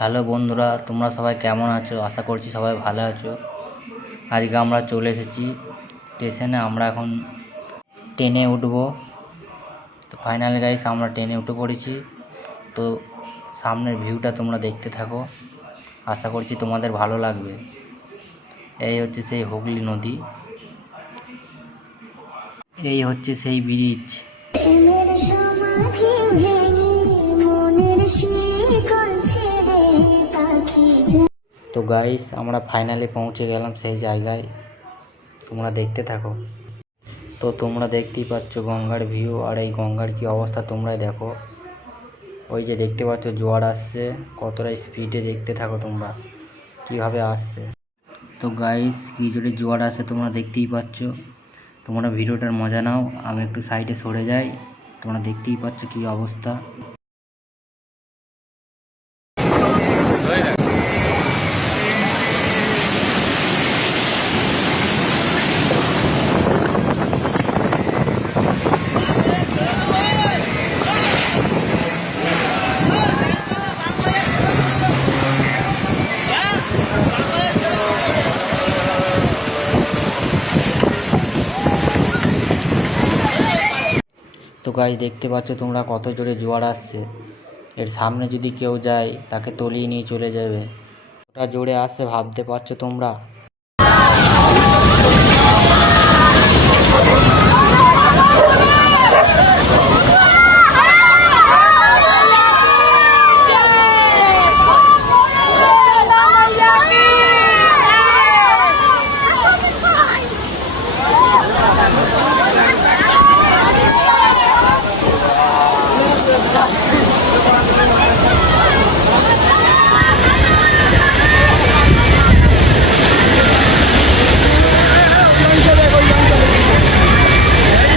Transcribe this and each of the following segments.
Hello বন্ধুরা, তোমরা সবাই কেমন আছো? আশা করছি সবাই ভালো আছো। আজকে আমরা চলে এসেছি স্টেশনে। আমরা এখন ট্রেনে উঠবো। তো ফাইনালি গাইস আমরা ট্রেনে উঠে পড়েছি। তো সামনের ভিউটা তোমরা দেখতে থাকো, আশা করছি তোমাদের ভালো লাগবে। এই হচ্ছে সেই হুগলি নদী, এই হচ্ছে সেই ব্রিজ। তো গাইস আমরা ফাইনালি পৌঁছে গেলাম সেই জায়গায়, তোমরা দেখতে থাকো। তো তোমরা দেখতেই পাচ্ছ গঙ্গার ভিউ, আর এই গঙ্গার কি অবস্থা তোমরাই দেখো। ওই যে দেখতে পাচ্ছ জোয়ার আসছে, কতটা স্পিডে দেখতে থাকো তোমরা কিভাবে আসছে। তো গাইস কি জোরে জোয়ার আসছে তোমরা দেখতেই পাচ্ছ। তোমরা ভিডিওটার মজা নাও, আমি একটু সাইডে সরে যাই। তোমরা দেখতেই পাচ্ছ কি অবস্থা। তো গাইস দেখতে পাচ্ছ তোমরা কত জোরে জোয়ার আসছে। এর সামনে যদি কেউ যায় তাকে তলিয়ে নিয়ে চলে যাবে, ওটা জোরে আসছে ভাবতে পারছো তোমরা।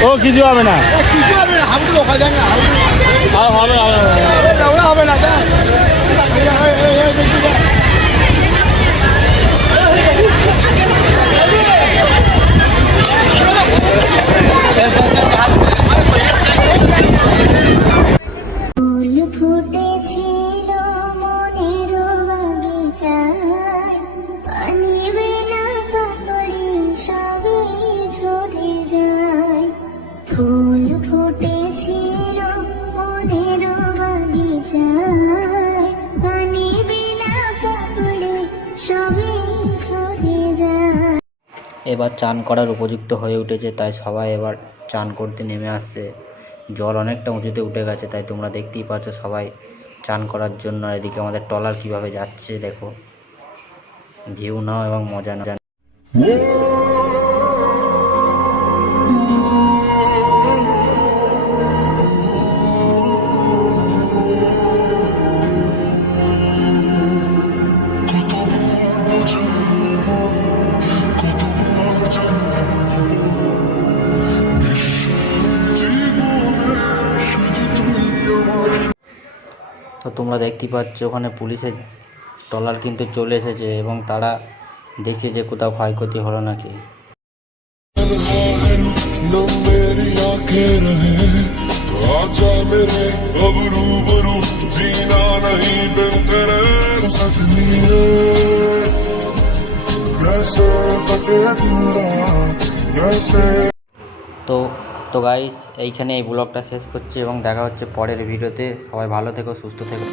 ও কিছু হবে না, কিছু হবে না, হাবুডু ওখানে যান না, হবে হবে না যা। ফুল ফুটেছিল মনের বাগিচায়, পানি বিনা পাপড়ি সবই ঝরে যায়। ফুল ফুটেছিল মনের বাগিচায়, পানি বিনা পাপড়ি সবই ঝরে যায়। এবার চান করার উপযুক্ত হয়ে উঠেছে, তাই সবাই এবার চান করতে নেমে আসছে। জল অনেকটা উঁচুতে উঠে গেছে, তাই তোমরা দেখতেই পাচ্ছ সবাই চান করার জন্য। আর এদিকে আমাদের ট্রলার কিভাবে যাচ্ছে দেখো, ভিউ নাও এবং মজা নাও। তো তোমরা দেখতেই পাচ্ছ ওখানে পুলিশের ট্রলার কিন্তু চলে এসেছে এবং তারা দেখছে যে কোথাও ক্ষয়ক্ষতি হলো নাকি। তো তো গাইস এইখানে এই ব্লগটা শেষ করছি এবং দেখা হচ্ছে পরের ভিডিওতে। সবাই ভালো থেকো, সুস্থ থেকো।